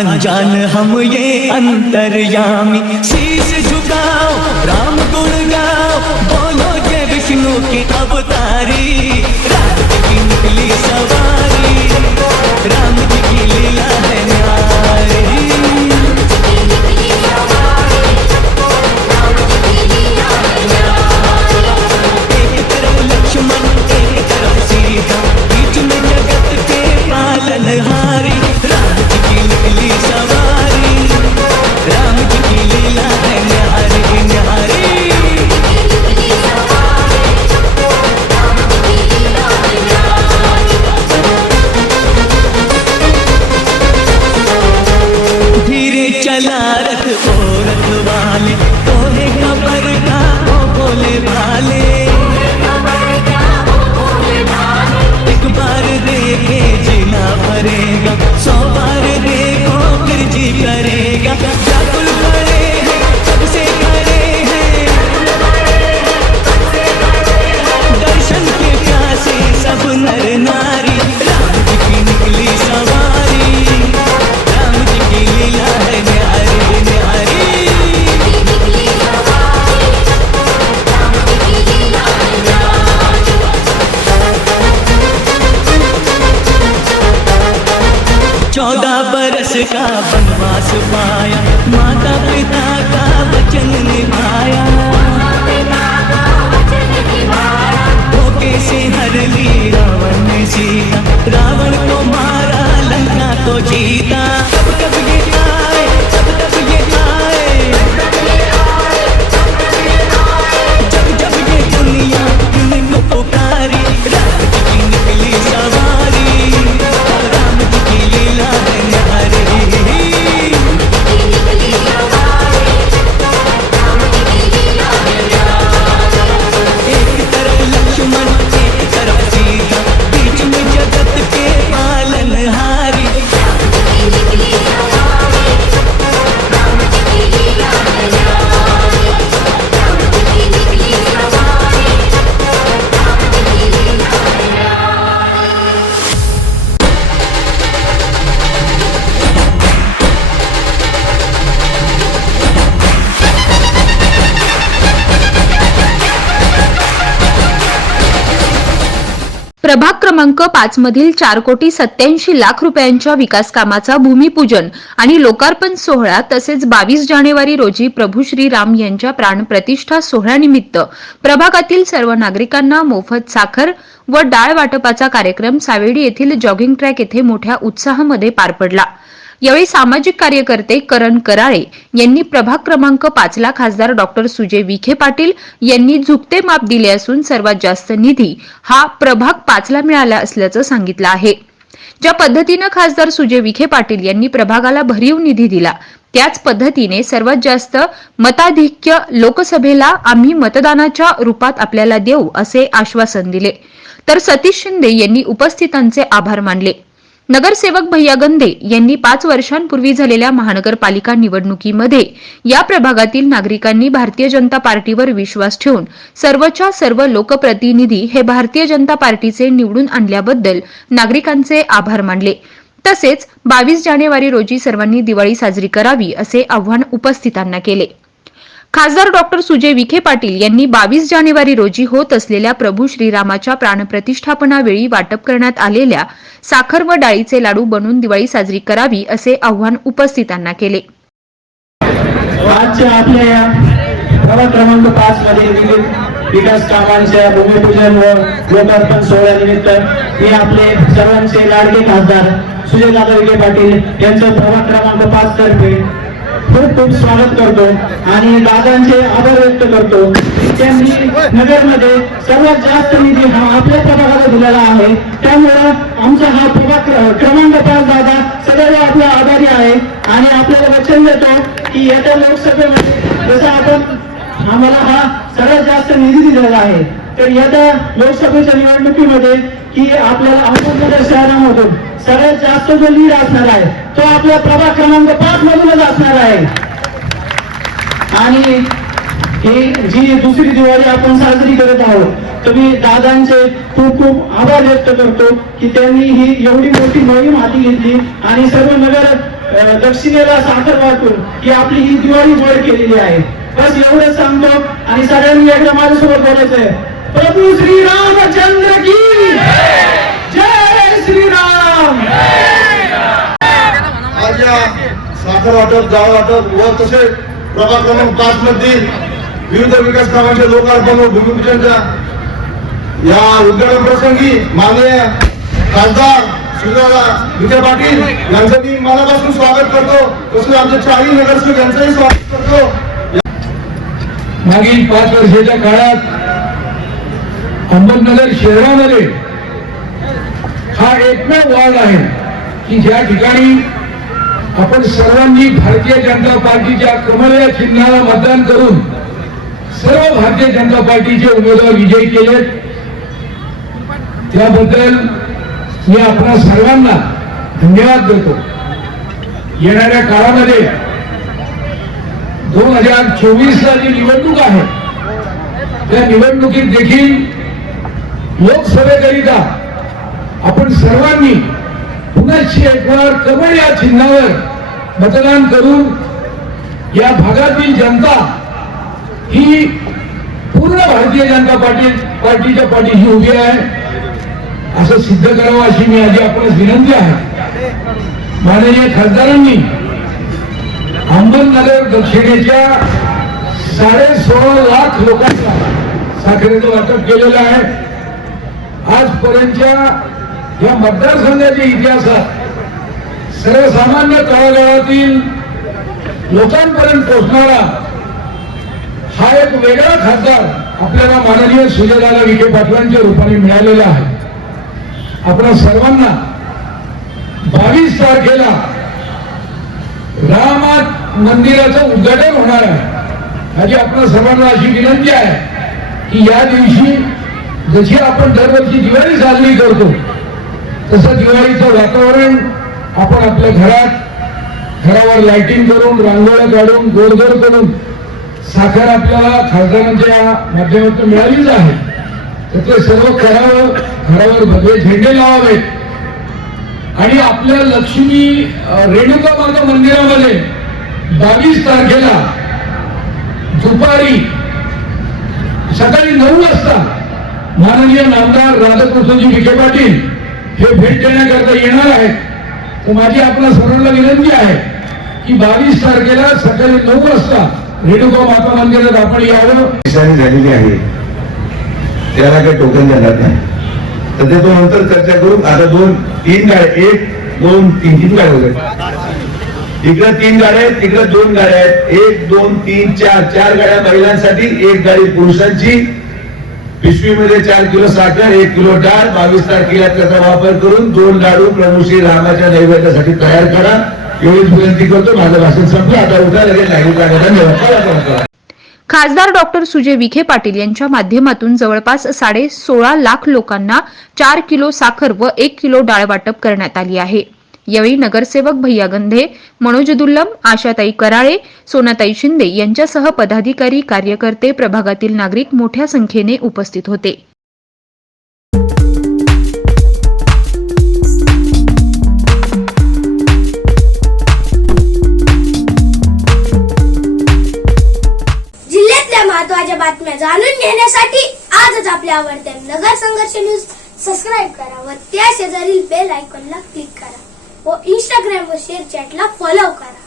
अनजान हम ये अंतर्यामी प्रभाग क्रमांक पाच मधील चार कोटी सत्याऐंशी लाख रुपयांच्या विकास कामाचा भूमिपूजन आणि लोकार्पण सोहळा तसेच बावीस जानेवारी रोजी प्रभू श्रीराम यांच्या प्राणप्रतिष्ठा सोहळ्यानिमित्त प्रभागातील सर्व नागरिकांना मोफत साखर व डाळ वाटपाचा कार्यक्रम सावेडी येथील जॉगिंग ट्रॅक येथे मोठ्या उत्साहामध्ये पार पडला. यावेळी सामाजिक कार्यकर्ते करण कराळे यांनी प्रभाग क्रमांक पाचला खासदार डॉक्टर सुजय विखे पाटील यांनी झुकते माप दिले असून सर्वात जास्त निधी हा प्रभाग पाचला मिळाला असल्याचं सांगितलं आहे. ज्या पद्धतीनं खासदार सुजय विखे पाटील यांनी प्रभागाला भरीव निधी दिला त्याच पद्धतीने सर्वात जास्त मताधिक्य लोकसभेला आम्ही मतदानाच्या रूपात आपल्याला देऊ असे आश्वासन दिले. तर सतीश शिंदे यांनी उपस्थितांचे आभार मानले. नगरसेवक भैया गंधे यांनी पाच वर्षांपूर्वी झालेल्या महानगरपालिका निवडणुकीमध्ये या प्रभागातील नागरिकांनी भारतीय जनता पार्टीवर विश्वास ठेवून सर्वच्या सर्व लोकप्रतिनिधी हे भारतीय जनता पार्टीचे निवडून आणल्याबद्दल नागरिकांचे आभार मानले. तसेच बावीस जानेवारी रोजी सर्वांनी दिवाळी साजरी करावी असे आव्हान उपस्थितांना केले. खासदार डॉक्टर सुजय विखे पाटील यांनी बावीस जानेवारी रोजी होत असलेल्या प्रभू श्रीरामाच्या प्राणप्रतिष्ठापनावेळी वाटप करण्यात आलेल्या साखर व डाळीचे लाडू बनवून दिवाळी साजरी करावी असे आव्हान उपस्थितांना केले. आजच्या आपल्या या प्रभाग क्रमांक पाच मध्ये विकास कामांच्या भूमिपूजन व लोकार्पण सोहळ्यानिमित्त मी आपले सर्वांचे लाडके खासदार सुजय सुजयदादा विखे पाटील यांचं प्रभाग क्रमांक पाच तर्फे खूप खूप स्वागत करतो आणि दादांचे आभार व्यक्त करतो. त्यांनी नगरमध्ये सर्वात जास्त निधी हा आपल्या प्रभागाला दिलेला आहे. त्यामुळं आमचा हा प्रभाग क्रमांक पाच दादा सदैव आपला आभारी आहे. आणि आपल्याला वचन देतो की येत्या लोकसभेमध्ये जसं आपण आम्हाला हा सर्वात जास्त निधी दिलेला आहे तर या लोकसभेच्या निवडणुकीमध्ये की आपल्याला अहमदनगर शहरामधून सगळ्यात जास्त जो लीड असणार आहे तो आपला प्रभाग क्रमांक पाच मधूनच असणार आहे. आणि ही जी दुसरी दिवाळी आपण साजरी करत आहोत तर मी दादांचे खूप खूप आभार व्यक्त करतो की त्यांनी ही एवढी मोठी मोहीम हाती घेतली आणि सर्व नगर दक्षिणेला साखर वाटून की आपली ही दिवाळी वळ केलेली आहे. बस एवढंच सांगतो आणि सगळ्यांनी एकदा माझ्यासोबत बोलायचंय. प्रभू श्रीरामचंद्र की जय श्रीराम। आज या साखर वाटप गाव वाटप व तसेच प्रभाग क्रमांक पाच मधील विविध विकास कामांचे लोकार्पण व भूमिपूजनच्या या उद्घाटन प्रसंगी माननीय खासदार सुजाला विजय पाटील यांचं मी मनापासून स्वागत करतो. तसेच आमचे चारही नगरसेवक यांचंही स्वागत करतो. मागील पाच वर्षाच्या काळात अहमदनगर शहरामध्ये हा एकमेव वार्ड आहे की ज्या ठिकाणी आपण सर्वांनी भारतीय जनता पार्टीच्या कमल या चिन्हाला मतदान करून सर्व भारतीय जनता पार्टीचे उमेदवार विजयी केलेत त्याबद्दल मी आपणा सर्वांना धन्यवाद देतो. येणाऱ्या काळामध्ये दोन हजार चोवीस ला जी निवडणूक आहे त्या निवडणुकीत देखील लोकसभेकरिता आपण सर्वांनी पुन्हा एकवार कमळ या चिन्हावर मतदान करून या भागातील जनता ही पूर्ण भारतीय जनता पार्टी पार्टीच्या पाठीशी उभी आहे. असं सिद्ध करावं अशी मी आधी आपणास विनंती आहे. माननीय खासदारांनी अहमदनगर दक्षिणेच्या साडे सोळा लाख लोकांना साखरेचं वाटप केलेलं आहे. आजपर्यंतच्या या मतदारसंघाच्या इतिहासात सर्वसामान्य तळागाळातील लोकांपर्यंत पोहोचणारा हा एक वेगळा खासदार आपल्याला माननीय सुजयदादा विखे पाटलांच्या रूपाने मिळालेला आहे. आपण सर्वांना बावीस तारखेला राम मंदिराचं उद्घाटन होणार आहे. माझी आपल्या सर्वांना अशी विनंती आहे की या दिवशी जशी आपण दरवर्षी दिवाळी साजरी करतो तसं दिवाळीचं वातावरण आपण आपल्या घरात घरावर लाइटिंग करून रांगोळ्या काढून गोडधोड करून साखर आपल्याला खासदारांच्या माध्यमातून मिळालीच आहे. तर ते सर्व करावं घरावर भगवे झेंडे लावावेत आणि आपल्या लक्ष्मी रेणुका माता मंदिरामध्ये बावीस तारखेला दुपारी सकाळी नऊ वाजता माननीय नामदार राधाकृष्णजी विखे पाटील हे भेट देण्याकरता येणार आहेत. तर माझी आपल्या सर्वांना विनंती आहे की बावीस तारखेला सकाळी नऊ वाजता रेणुका माता मंदिरात आपण यावं. झालेली आहे. त्याला काही टोकन देणार नाही. तर ते तो नंतर चर्चा करू आता दोन तीन गाड्या एक दोन तीन तीन गाड्या होत्या. इकडे तीन गाड्या आहेत तिकडे दोन गाड्या आहेत. एक दोन तीन चार चार गाड्या महिलांसाठी एक गाडी पुरुषांची पिशवीमध्ये चार किलो साखर एक किलो डाळ बावीस तारखेला त्याचा वापर करून दोन लाडू प्रभू श्री रामाच्या नैवेद्यासाठी तयार करा. एवढीच विनंती करतो. माझं भाषण संपलं. आता उठा लगेच नाही लागत खासदार डॉक्टर सुजय विखे पाटील यांच्या माध्यमातून जवळपास साडे सोळा लाख लोकांना चार किलो साखर व एक किलो डाळ वाटप करण्यात आली आहे. यावेळी नगरसेवक भैया गंधे मनोज दुल्लम आशाताई कराळे सोनाताई शिंदे यांच्यासह पदाधिकारी कार्यकर्ते प्रभागातील नागरिक मोठ्या संख्येने उपस्थित होते. जिल्ह्यातल्या महत्त्वाच्या बातम्या जाणून घेण्यासाठी आजच आपल्या आवडत्या नगर संघर्ष न्यूज सबस्क्राईब करा व त्या शेजारील बेल आयकॉनला क्लिक करा. व इंस्टाग्राम व शेअर चॅटला फॉलो करा